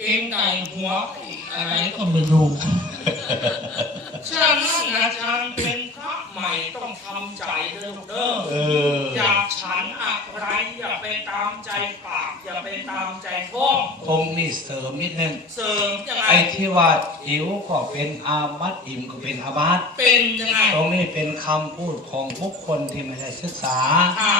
เองไก่หัวอะไรก็ไม่รู้ฉะนั้นอาจารย์เป็นพระใหม่ต้องทำใจเด้อลูกเด้อเอออยากฉันอะไรอย่าไปตามใจปาก อย่าไปตามใจท้องตรงนี้เสริมนิดนึงเสริมยังไงไอ้ที่ว่าหิวก็เป็นอามัดอิ่มก็เป็นอาบัตเป็นยังไงตรงนี้เป็นคำพูดของบุคคลที่ไม่ได้ศึกษาอ่า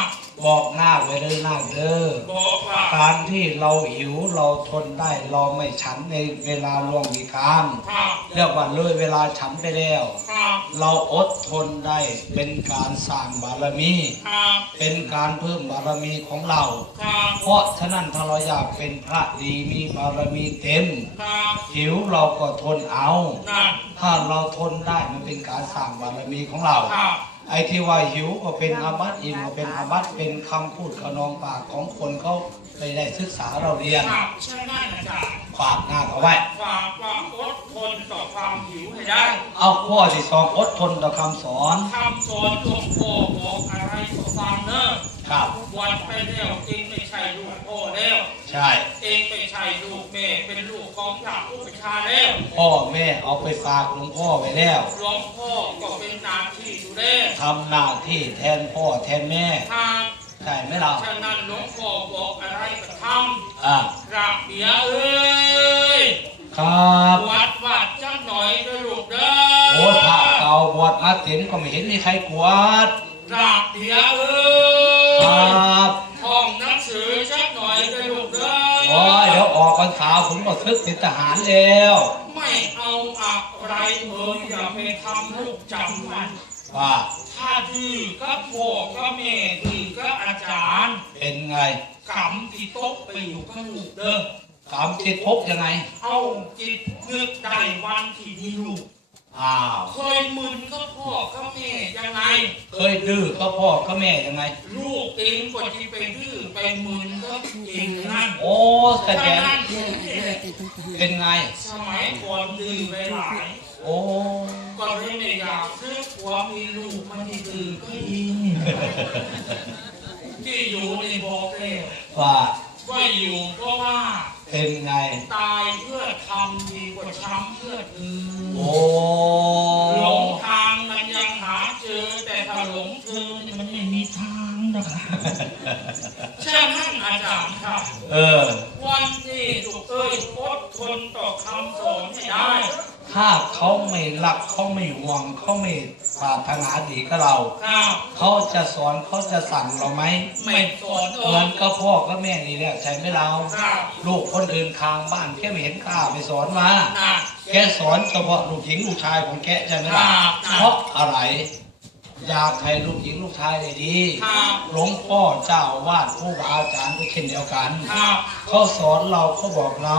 บอกหน้าไว้เลยหน้าเด้อบอกว่าการที่เราหิวเราทนได้เราไม่ฉันในเวลาล่วงมีการครับเรียกว่าเลยเวลาฉันไปแล้วครับเราอดทนได้เป็นการสร้างบารมีครับเป็นการเพิ่มบารมีของเราครับเพราะฉะนั้นถ้าเราอยากเป็นพระดีมีบารมีเต็มครับหิวเราก็ทนเอานั่นถ้าเราทนได้มันเป็นการสร้างบารมีของเราครับ ไอ้ที่ว่าหิวก็เป็นอาบัติอิ่มก็เป็นอาบัติเป็นคำพูดขนองปากของคนเขาไปได้ศึกษาเราเรียนครับใช่ไหมอาจารย์ฝากหน้าเอาไว้ฝากความอดทนต่อความหิวให้ได้ เอาข้อที่สองอดทนต่อคำสอนคำสอนหลวงพ่อบอกอะไรก็ฟังเนอะครับวันไปแล้วเองไม่ใช่ลูกพ่อแล้ว ใช่ เองไม่ใช่ลูกแม่เป็นลูกของพระอุปชฌาย์แล้วพ่อแม่เอาไปฝากหลวงพ่อไว้แล้วหลวงพ่อก็เป็นหนาที่ดูแลทำหน้าที่แทนพ่อแทนแม่ ทางใช่ไหมเราฉะนั้นหลวงพ่อบอกอะไรก็ทอ่าำระเบียเอ้ยครับวัดวัดจังหน่อยเด้อลูกเด้อโอ้พระเก่าบวชมาเต็มก็ไม่เห็นมีใครกวาดระเบียเอ้คร ยั บ ท่องหนังสือสักหน่อยเด้อลูกเด้อ โอ้ ยเดี๋ยวออกพรรษาผมก็ทึกเป็นทหารแล้ว ไม่เอาอะไรเอ่ยอย่าไปทำลูกจำมันว่าถ้าดื้อก็พ่อก็แม่ดื้อก็อาจารย์ เป็นไงกำที่โต๊ะไปอยู่ข้างลูกเด้อกรรมจิตภพยังไง เอาจิตนึกได้วันที่มีลูก อ้าว เคยมึนก็พ่อก็แม่ยังไง เคยดื้อก็พ่อก็แม่ยังไง ลูกเองก็ที่ไปดื้อไปมึนก็เองนั่นโอ้แสดงฉะนั้นเป็นไง สมัยก่อนดื้อไปหลาย โอ้ ก็เลยไม่อยากซื้อผัวมีลูกมันที่ดื้อก็ดีที่อยู่ในบอกเลยว่าว่าอยู่เพราะว่าเป็นไง ตายเพื่อทำดีกว่าช้ำเพื่ออื่น โอ้หลงทางมันยังหาเจอแต่ถ้าหลงเธอเนี่ยมันไม่มีทางหรอกใช่ไหม อาจารย์ครับ เออ วันที่ถูกเอ้ยอดทนต่อคำสอนให้ได้ ถ้าเขาไม่รักเขาไม่ห่วงเขาไม่ปรารถนาดีกับเรา ครับ เขาจะสอนเขาจะสั่งเราไหมไม่สอนเอเหมืออนกับพ่อกับแม่นี่แหละใช่ไหมเราครับลูกคนอื่นทางบ้านแค่ไม่เห็นกล้าไปสอนมา นะ แกสอนเฉพาะลูกหญิงลูกชายของแกใช่ไหมล่ะครับ เพราะอะไร อยากให้ลูกหญิงลูกชายได้ดีครับหลวงพ่อเจ้าวาดผู้บาอาจารย์ก็เช่นเดียวกันครับเขาสอนเราเขาบอกเรา